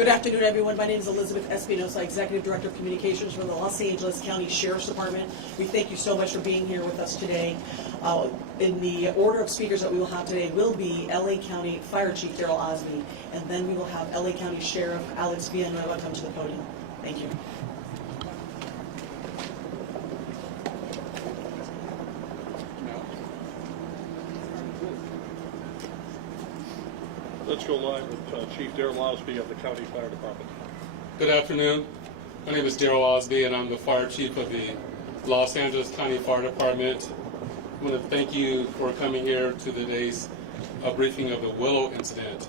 Good afternoon, everyone. My name is Elizabeth Espinosa, Executive Director of Communications for the Los Angeles County Sheriff's Department. We thank you so much for being here with us today. In the order of speakers that we will have today will be LA County Fire Chief Daryl Osby, and then we will have LA County Sheriff Alex Villanueva come to the podium. Thank you. Let's go live with Chief Daryl Osby of the County Fire Department. Good afternoon. My name is Daryl Osby, and I'm the Fire Chief of the Los Angeles County Fire Department. I want to thank you for coming here to today's briefing of the Willow incident.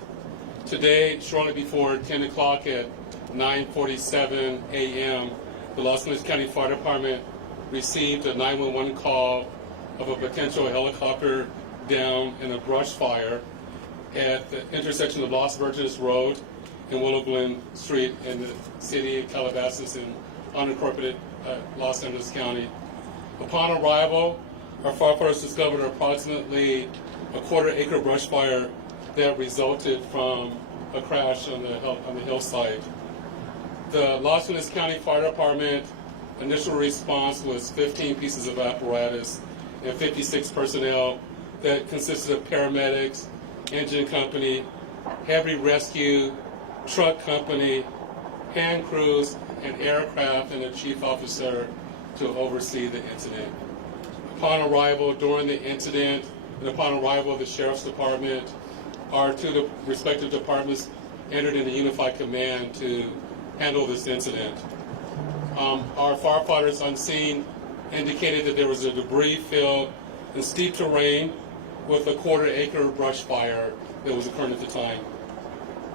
Today, shortly before 10 o'clock at 9:47 a.m., the Los Angeles County Fire Department received a 911 call of a potential helicopter down in a brush fire at the intersection of Los Verges Road and Willow Glen Street in the city of Calabasas in unincorporated Los Angeles County. Upon arrival, our firefighters discovered approximately a quarter-acre brush fire that resulted from a crash on the hillside. The Los Angeles County Fire Department initial response was 15 pieces of apparatus and 56 personnel that consisted of paramedics, engine company, heavy rescue, truck company, hand crews, and aircraft, and a chief officer to oversee the incident. Upon arrival during the incident, and upon arrival of the Sheriff's Department, our two respective departments entered into unified command to handle this incident. Our firefighters on scene indicated that there was a debris field in steep terrain with a quarter-acre brush fire that was occurring at the time.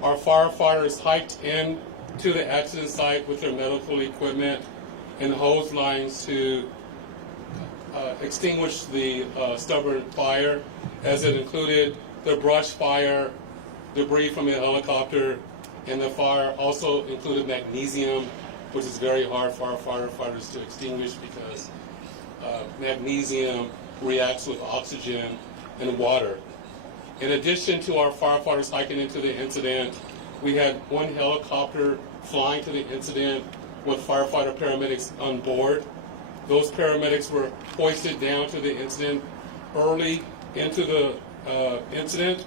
Our firefighters hiked in to the accident site with their medical equipment and hose lines to extinguish the stubborn fire, as it included the brush fire, debris from the helicopter, and the fire also included magnesium, which is very hard for our firefighters to extinguish because magnesium reacts with oxygen and water. In addition to our firefighters hiking into the incident, we had one helicopter flying to the incident with firefighter paramedics on board. Those paramedics were hoisted down to the incident early into the incident.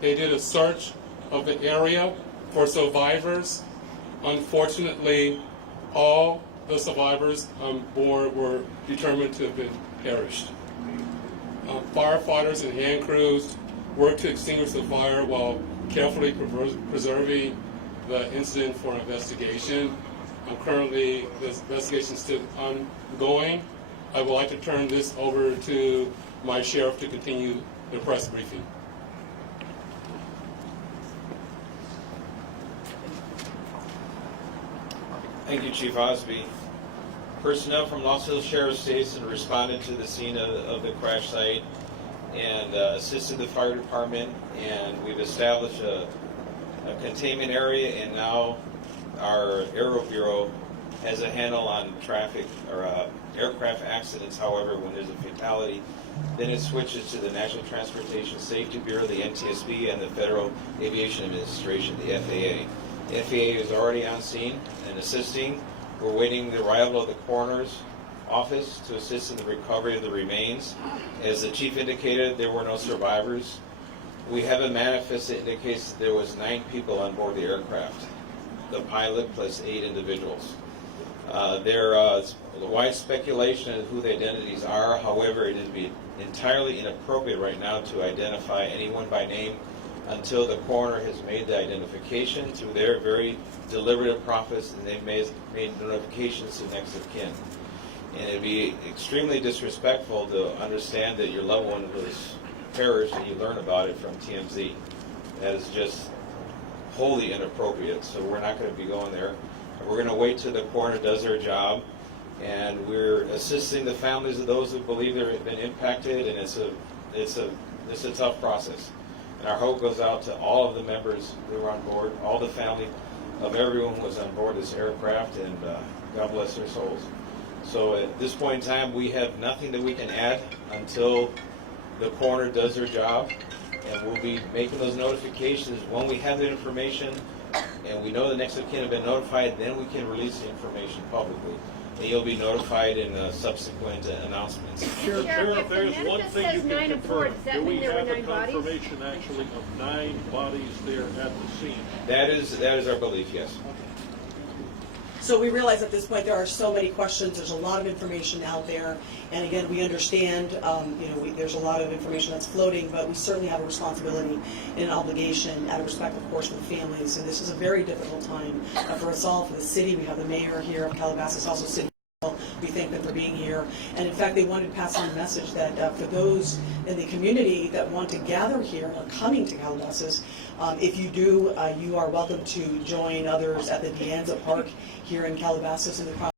They did a search of the area for survivors. Unfortunately, all the survivors on board were determined to have been perished. Firefighters and hand crews worked to extinguish the fire while carefully preserving the incident for investigation. Currently, this investigation is still ongoing. I would like to turn this over to my sheriff to continue the press briefing. Thank you, Chief Osby. Personnel from Los Angeles Sheriff's Station responded to the scene of the crash site and assisted the fire department, and we've established a containment area, and now our Aero Bureau has a handle on traffic or aircraft accidents. However, when there's a fatality, then it switches to the National Transportation Safety Bureau, the NTSB, and the Federal Aviation Administration, the FAA. The FAA is already on scene and assisting. We're waiting the arrival of the coroner's office to assist in the recovery of the remains. As the chief indicated, there were no survivors. We have a manifest that indicates that there was 9 people on board the aircraft, the pilot plus 8 individuals. There is wide speculation of who the identities are. However, it would be entirely inappropriate right now to identify anyone by name until the coroner has made the identification through their very deliberative process, and they've made notifications to next of kin. And it'd be extremely disrespectful to understand that your loved one was perished and you learn about it from TMZ. That is just wholly inappropriate, so we're not going to be going there. We're going to wait till the coroner does their job, and we're assisting the families of those who believe they've been impacted, and it's a tough process. And our hope goes out to all of the members who were on board, all the family of everyone who was on board this aircraft, and God bless their souls. So at this point in time, we have nothing that we can add until the coroner does their job, and we'll be making those notifications when we have the information and we know the next of kin have been notified, then we can release the information publicly. And you'll be notified in subsequent announcements. Sheriff, if the there's one manifest thing you says can 9 and 4, confirm. does that Do we mean there were have a 9 bodies? confirmation actually of 9 bodies there at the scene? That is our belief, yes. So we realize at this point there are so many questions, there's a lot of information out there, and again, we understand, there's a lot of information that's floating, but we certainly have a responsibility and an obligation out of respect, of course, for the families, and this is a very difficult time for us all, for the city. We have the mayor here of Calabasas, also city. We thank them for being here, and in fact, they wanted to pass on a message that for those in the community that want to gather here and are coming to Calabasas, if you do, you are welcome to join others at the De Anza Park here in Calabasas in the